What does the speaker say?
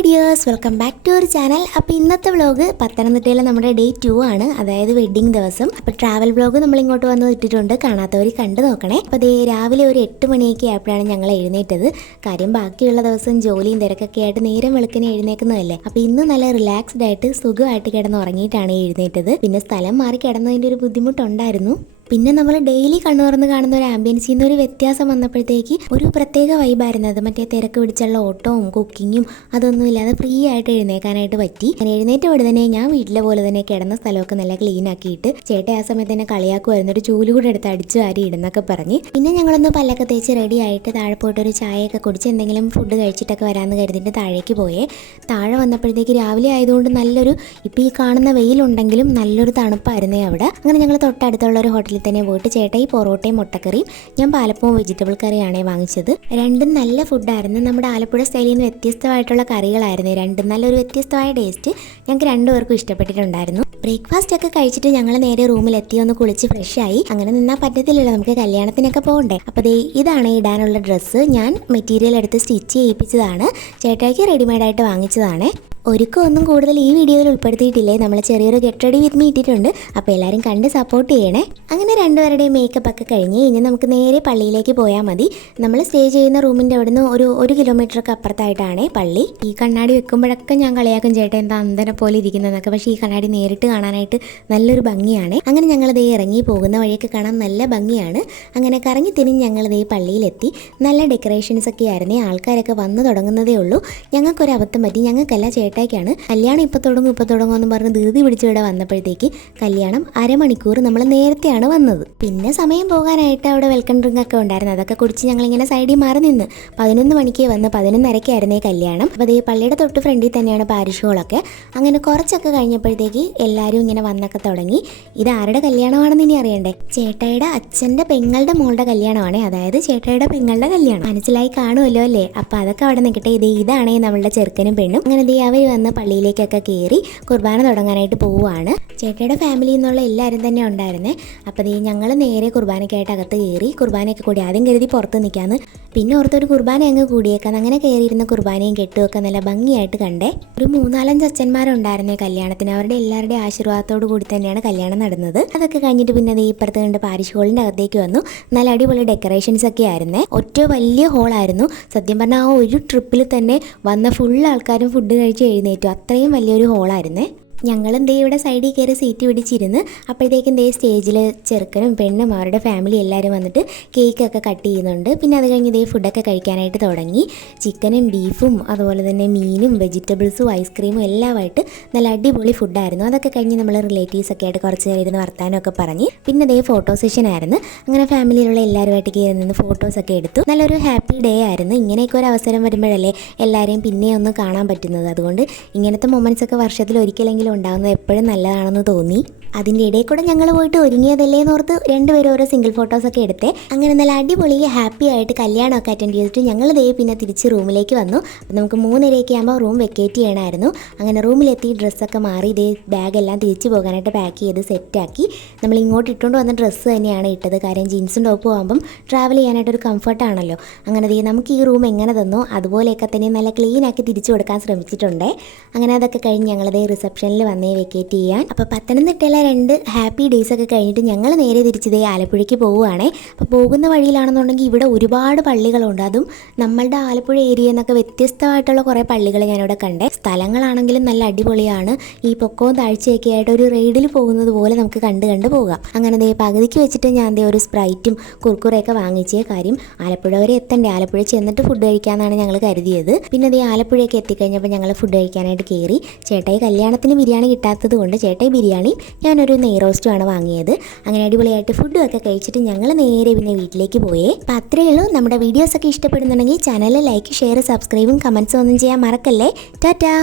Hi dears welcome back to our channel. അപ്പോൾ ഇന്നത്തെ vlog പത്തനംതിട്ടയിലെ നമ്മുടെ ഡേ ടു ആണ്. അതായത് വെഡ്ഡിംഗ് ദിവസം. അപ്പോൾ ട്രാവൽ വ്ലോഗ് നമ്മൾ ഇങ്ങോട്ട് വന്ന് ഇട്ടിട്ടുണ്ട്. കാണാത്തവർ കണ്ടു നോക്കണേ. അപ്പോൾ അതേ രാവിലെ ഒരു എട്ട് മണിയൊക്കെ ആയപ്പോഴാണ് ഞങ്ങൾ എഴുന്നേറ്റത്. കാര്യം ബാക്കിയുള്ള ദിവസം ജോലിയും തിരക്കൊക്കെ ആയിട്ട് നേരം വെളുക്കിനെ എഴുന്നേക്കുന്നതല്ലേ. അപ്പോൾ ഇന്ന് നല്ല റിലാക്സ്ഡ് ആയിട്ട് സുഖമായിട്ട് കിടന്ന് ഉറങ്ങിയിട്ടാണ് എഴുന്നേറ്റത്. പിന്നെ സ്ഥലം മാറി കിടന്നതിന്റെ ഒരു ബുദ്ധിമുട്ടുണ്ടായിരുന്നു. പിന്നെ നമ്മൾ ഡെയിലി കണ്ണു തുറന്ന് കാണുന്ന ഒരു ആംബിയൻസിൽ നിന്ന് ഒരു വ്യത്യാസം വന്നപ്പോഴത്തേക്ക് ഒരു പ്രത്യേക വൈബായിരുന്നു അത്. മറ്റേ തിരക്ക് പിടിച്ചുള്ള ഓട്ടവും കുക്കിങ്ങും അതൊന്നും ഇല്ലാതെ ഫ്രീ ആയിട്ട് എഴുന്നേക്കാനായിട്ട് പറ്റി. ഞാൻ എഴുന്നേറ്റ ഉടനെ തന്നെ ഞാൻ വീട്ടിലെ പോലെ തന്നെ കിടന്ന സ്ഥലമൊക്കെ നല്ല ക്ലീൻ ആക്കിയിട്ട് ചേട്ടൻ ആ സമയത്ത് തന്നെ കളിയാക്കുമായിരുന്നു ഒരു ചൂൽ കൂടെ എടുത്ത് അടിച്ചു വാരി ഇടുന്നൊക്കെ പറഞ്ഞ്. പിന്നെ ഞങ്ങളൊന്ന് പല്ലൊക്കെ തേച്ച് റെഡി ആയിട്ട് താഴെ പോയിട്ട് ഒരു ചായയൊക്കെ കുടിച്ച് എന്തെങ്കിലും ഫുഡ് കഴിച്ചിട്ടൊക്കെ വരാമെന്ന് കരുതിയിട്ട് താഴേക്ക് പോയേ. താഴെ വന്നപ്പോഴത്തേക്ക് രാവിലെ ആയതുകൊണ്ട് നല്ലൊരു ഇപ്പോൾ ഈ കാണുന്ന വെയിലുണ്ടെങ്കിലും നല്ലൊരു തണുപ്പായിരുന്നേ അവിടെ. അങ്ങനെ ഞങ്ങൾ തൊട്ടടുത്തുള്ള ഒരു ഹോട്ടലിൽ തന്നെ പോയിട്ട് ഈ പൊറോട്ടയും മുട്ടക്കറിയും ഞാൻ പാലപ്പവും വെജിറ്റബിൾ കറിയാണ് വാങ്ങിച്ചത്. രണ്ടും നല്ല ഫുഡായിരുന്നു നമ്മുടെ ആലപ്പുഴ സ്റ്റൈലിൽ നിന്ന് വ്യത്യസ്തമായിട്ടുള്ള കറികളായിരുന്നു. രണ്ടും നല്ലൊരു വ്യത്യസ്തമായ ടേസ്റ്റ് ഞങ്ങൾക്ക് രണ്ടുപേർക്കും ഇഷ്ടപ്പെട്ടിട്ടുണ്ടായിരുന്നു. ബ്രേക്ക്ഫാസ്റ്റ് ഒക്കെ കഴിച്ചിട്ട് ഞങ്ങൾ നേരെ റൂമിലെത്തി. ഒന്ന് കുളിച്ച് ഫ്രഷ് ആയി. അങ്ങനെ നിന്നാൽ പറ്റത്തില്ലല്ലോ നമുക്ക് കല്യാണത്തിനൊക്കെ പോകണ്ടേ. അപ്പോൾ ദേ ഇതാണ് ഇടാനുള്ള ഡ്രസ്സ് ഞാൻ മെറ്റീരിയൽ എടുത്ത് സ്റ്റിച്ച് ചെയ്യിപ്പിച്ചതാണ്. ചേട്ടായിക്ക് റെഡിമെയ്ഡ് ആയിട്ട് വാങ്ങിച്ചതാണ്. ഒരുക്കം ഒന്നും കൂടുതൽ ഈ വീഡിയോയിൽ ഉൾപ്പെടുത്തിയിട്ടില്ലേ? നമ്മൾ ചെറിയൊരു ഗെറ്റ് റെഡി വിത്ത് മീ ഇട്ടിട്ടുണ്ട്. അപ്പോൾ എല്ലാവരും കണ്ട് സപ്പോർട്ട് ചെയ്യണേ. അങ്ങനെ രണ്ടുപേരുടെയും മേക്കപ്പ് ഒക്കെ കഴിഞ്ഞ് ഇനി നമുക്ക് നേരെ പള്ളിയിലേക്ക് പോയാൽ മതി. നമ്മൾ സ്റ്റേ ചെയ്യുന്ന റൂമിന്റെ അവിടുന്ന് ഒരു ഒരു കിലോമീറ്ററൊക്കെ അപ്പുറത്തായിട്ടാണ് പള്ളി. ഈ കണ്ണാടി വെക്കുമ്പോഴൊക്കെ ഞാൻ കളിയാക്കും ചേട്ടൻ എന്താ അന്തനെ പോലെ ഇരിക്കുന്നതെന്നൊക്കെ. പക്ഷേ ഈ കണ്ണാടി നേരിട്ട് കാണാനായിട്ട് നല്ലൊരു ഭംഗിയാണ്. അങ്ങനെ ഞങ്ങൾ ദേ ഇറങ്ങി പോകുന്ന വഴിയൊക്കെ കാണാൻ നല്ല ഭംഗിയാണ്. അങ്ങനെ കറങ്ങി തിരിഞ്ഞ് ഞങ്ങൾ ദേ പള്ളിയിലെത്തി. നല്ല ഡെക്കറേഷൻസ് ഒക്കെ ആയിരുന്നേ. ആൾക്കാരൊക്കെ വന്നു തുടങ്ങുന്നതേ ഉള്ളൂ. ഞങ്ങൾക്കൊരു അബദ്ധം പറ്റി. ഞങ്ങൾക്കല്ല ചേട്ടായിക്കാണ്. കല്യാണം ഇപ്പോൾ തുടങ്ങും ഇപ്പോൾ തുടങ്ങുമെന്ന് പറഞ്ഞ് ധൃതി പിടിച്ച് ഇവിടെ വന്നപ്പോഴത്തേക്ക് കല്യാണം അരമണിക്കൂർ നമ്മൾ നേരത്തെയാണ് വന്നത്. പിന്നെ സമയം പോകാനായിട്ട് അവിടെ വെൽക്കം ഡ്രിങ്ക് ഒക്കെ ഉണ്ടായിരുന്നു. അതൊക്കെ കുടിച്ച് ഞങ്ങൾ ഇങ്ങനെ സൈഡിൽ മാറി നിന്ന് പതിനൊന്ന് മണിക്ക് വന്ന് പതിനൊന്നരക്കായിരുന്നേ കല്യാണം. അപ്പോൾ അതേ പള്ളിയുടെ തൊട്ട് ഫ്രണ്ടിൽ തന്നെയാണ് പാരിഷ് ഹോളൊക്കെ അങ്ങനെ കുറച്ചൊക്കെ കഴിഞ്ഞപ്പോഴത്തേക്ക് എല്ലാവരും ഇങ്ങനെ വന്നൊക്കെ തുടങ്ങി. ഇത് ആരുടെ കല്യാണമാണെന്ന് ഇനി അറിയണ്ടേ? ചേട്ടായിയുടെ അച്ഛന്റെ പെങ്ങളുടെ മോളുടെ കല്യാണമാണ്. അതായത് ചേട്ടായിയുടെ പെങ്ങളുടെ കല്യാണം. മനസ്സിലായി കാണുമല്ലോ അല്ലേ? അപ്പോൾ അതൊക്കെ അവിടെ നിൽക്കട്ടെ ഇത് ഇതാണേ നമ്മളുടെ ചെറുക്കനും പെണ്ണും. അങ്ങനെ ദേ അവർ വന്ന് പള്ളിയിലേക്കൊക്കെ കയറി കുർബാന തുടങ്ങാനായിട്ട് പോവുകയാണ്. ചേട്ടയുടെ ഫാമിലിയിൽ നിന്നുള്ള എല്ലാവരും തന്നെ ഉണ്ടായിരുന്നേ. അപ്പോൾ ദേ ഞങ്ങൾ നേരെ കുർബാനയ്ക്കായിട്ട് അകത്ത് കയറി കുർബാനയൊക്കെ കൂടി ആദ്യം കരുതി പുറത്ത് നിൽക്കാന്ന് പിന്നെ ഓർത്തൊരു കുർബാന അങ്ങ് കൂടിയേക്കാൻ അങ്ങനെ കയറിയിരുന്ന കുർബാനയും കെട്ടുമൊക്കെ നല്ല ഭംഗിയായിട്ട് കണ്ടേ. ഒരു മൂന്നാലഞ്ച് അച്ഛന്മാരുണ്ടായിരുന്നേ കല്യാണത്തിന്. അവരുടെ എല്ലാവരുടെയും ആശീർവാദത്തോടു കൂടി തന്നെയാണ് കല്യാണം നടന്നത്. അതൊക്കെ കഴിഞ്ഞിട്ട് പിന്നെ ദേ ഇപ്പുറത്ത് കണ്ട് പാരിഷ് ഹോളിന്റെ അകത്തേക്ക് വന്നു. നല്ല അടിപൊളി ഡെക്കറേഷൻസ് ഒക്കെ ആയിരുന്നേ. ഒറ്റ വലിയ ഹോളായിരുന്നു. സത്യം പറഞ്ഞാൽ ആ ഒരു ട്രിപ്പിൽ തന്നെ വന്ന ഫുൾ ആൾക്കാരും ഫുഡ് കഴിച്ച് എഴുന്നേറ്റു. അത്രയും വലിയൊരു ഹോളായിരുന്നേ. ഞങ്ങളും ദേ ഇവിടെ സൈഡിൽ കയറി സീറ്റ് പിടിച്ചിരുന്ന് അപ്പോഴത്തേക്കും ദേ സ്റ്റേജിൽ ചെറുക്കനും പെണ്ണും അവരുടെ ഫാമിലി എല്ലാവരും വന്നിട്ട് കേക്കൊക്കെ കട്ട് ചെയ്യുന്നുണ്ട്. പിന്നെ അത് കഴിഞ്ഞ് ദേ ഫുഡൊക്കെ കഴിക്കാനായിട്ട് തുടങ്ങി. ചിക്കനും ബീഫും അതുപോലെ തന്നെ മീനും വെജിറ്റബിൾസും ഐസ്ക്രീമും എല്ലാമായിട്ട് നല്ല അടിപൊളി ഫുഡായിരുന്നു അതൊക്കെ കഴിഞ്ഞ് നമ്മൾ റിലേറ്റീവ്സൊക്കെ ആയിട്ട് കുറച്ച് നേരം ഇരുന്ന് വർത്താനമൊക്കെ പറഞ്ഞ് പിന്നെ ദേ ഫോട്ടോ സെഷൻ ആയിരുന്നു. അങ്ങനെ ഫാമിലിയിലുള്ള എല്ലാവരുമായിട്ട് കയറി നിന്ന് ഫോട്ടോസൊക്കെ എടുത്തു. നല്ലൊരു ഹാപ്പി ഡേ ആയിരുന്നു. ഇങ്ങനെയൊക്കെ ഒരു അവസരം വരുമ്പോഴല്ലേ എല്ലാവരെയും പിന്നെ ഒന്ന് കാണാൻ പറ്റുന്നത്. അതുകൊണ്ട് ഇങ്ങനത്തെ മൊമെന്റ്സൊക്കെ വർഷത്തിൽ ഒരിക്കലെങ്കിലും ഉണ്ടാകുന്നത് എപ്പോഴും നല്ലതാണെന്ന് തോന്നി. അതിന്റെ ഇടയിൽ കൂടെ ഞങ്ങൾ പോയിട്ട് ഒരുങ്ങിയതല്ലേ എന്ന് എന്നോർത്ത് രണ്ടുപേരും ഓരോ സിംഗിൾ ഫോട്ടോസൊക്കെ എടുത്ത് അങ്ങനെ നല്ല അടിപൊളി ഹാപ്പി ആയിട്ട് കല്യാണമൊക്കെ അറ്റൻഡ് ചെയ്തിട്ട് ഞങ്ങൾ ദേ പിന്നെ തിരിച്ച് റൂമിലേക്ക് വന്നു. അപ്പം നമുക്ക് മൂന്നരയൊക്കെ ആകുമ്പോൾ റൂം വെക്കേറ്റ് ചെയ്യണമായിരുന്നു. അങ്ങനെ റൂമിലെത്തി ഡ്രസ്സൊക്കെ മാറി ഇതേ ബാഗെല്ലാം തിരിച്ചു പോകാനായിട്ട് പാക്ക് ചെയ്ത് സെറ്റാക്കി നമ്മൾ ഇങ്ങോട്ട് ഇട്ടുകൊണ്ട് വന്ന ഡ്രസ്സ് തന്നെയാണ് ഇട്ടത്. കാര്യം ജീൻസും ടോപ്പും ആകുമ്പം ട്രാവൽ ചെയ്യാനായിട്ട് ഒരു കംഫർട്ടാണല്ലോ അങ്ങനെ ദേ നമുക്ക് ഈ റൂം എങ്ങനെ തന്നോ? അതുപോലെയൊക്കെ തന്നെ നല്ല ക്ലീൻ ആക്കി തിരിച്ചു കൊടുക്കാൻ ശ്രമിച്ചിട്ടുണ്ട്. അങ്ങനെ അതൊക്കെ കഴിഞ്ഞ് ഞങ്ങളതേ റിസപ്ഷനിൽ വന്നേ വെക്കേറ്റ് ചെയ്യാൻ. അപ്പോൾ പത്തനംതിട്ടയിലെ രണ്ട് ഹാപ്പി ഡേയ്സ് ഒക്കെ കഴിഞ്ഞിട്ട് ഞങ്ങൾ നേരെ തിരിച്ചതേ ആലപ്പുഴയ്ക്ക് പോവുകയാണേ. അപ്പോൾ പോകുന്ന വഴിയിലാണെന്നുണ്ടെങ്കിൽ ഇവിടെ ഒരുപാട് പള്ളികളുണ്ട്. അതും നമ്മളുടെ ആലപ്പുഴ ഏരിയ എന്നൊക്കെ വ്യത്യസ്തമായിട്ടുള്ള കുറേ പള്ളികൾ ഞാനിവിടെ കണ്ടേ. സ്ഥലങ്ങളാണെങ്കിലും നല്ല അടിപൊളിയാണ്. ഈ പൊക്കവും താഴ്ചയൊക്കെ ആയിട്ട് ഒരു റൈഡിൽ പോകുന്നത് പോലെ നമുക്ക് കണ്ട് കണ്ട് പോകാം. അങ്ങനെ ദേ പകുതിക്ക് വെച്ചിട്ട് ഞാൻ ദേ ഒരു സ്പ്രൈറ്റും കുർക്കുറയൊക്കെ വാങ്ങിച്ചേ കാര്യം. ആലപ്പുഴ വരെ എത്തണ്ടേ? ആലപ്പുഴ ചെന്നിട്ട് ഫുഡ് കഴിക്കാമെന്നാണ് ഞങ്ങൾ കരുതിയത്. പിന്നെ ദേ ആലപ്പുഴയൊക്കെ എത്തിക്കഴിഞ്ഞപ്പോൾ ഞങ്ങൾ ഫുഡ് കഴിക്കാനായിട്ട് കയറി. ചേട്ടായി കല്യാണത്തിന് ബിരിയാണി കിട്ടാത്തത് കൊണ്ട് ചേട്ടായി ബിരിയാണി ഞാനൊരു നെയ് റോസ്റ്റുമാണ് വാങ്ങിയത്. അങ്ങനെ അടിപൊളിയായിട്ട് ഫുഡും ഒക്കെ കഴിച്ചിട്ട് ഞങ്ങൾ നേരെ പിന്നെ വീട്ടിലേക്ക് പോയേ. അപ്പം അത്രയേ ഉള്ളൂ. നമ്മുടെ വീഡിയോസ് ഒക്കെ ഇഷ്ടപ്പെടുന്നുണ്ടെങ്കിൽ ചാനൽ ലൈക്ക് ഷെയർ സബ്സ്ക്രൈബും കമൻസും ഒന്നും ചെയ്യാൻ മറക്കല്ലേ. ടാറ്റാ.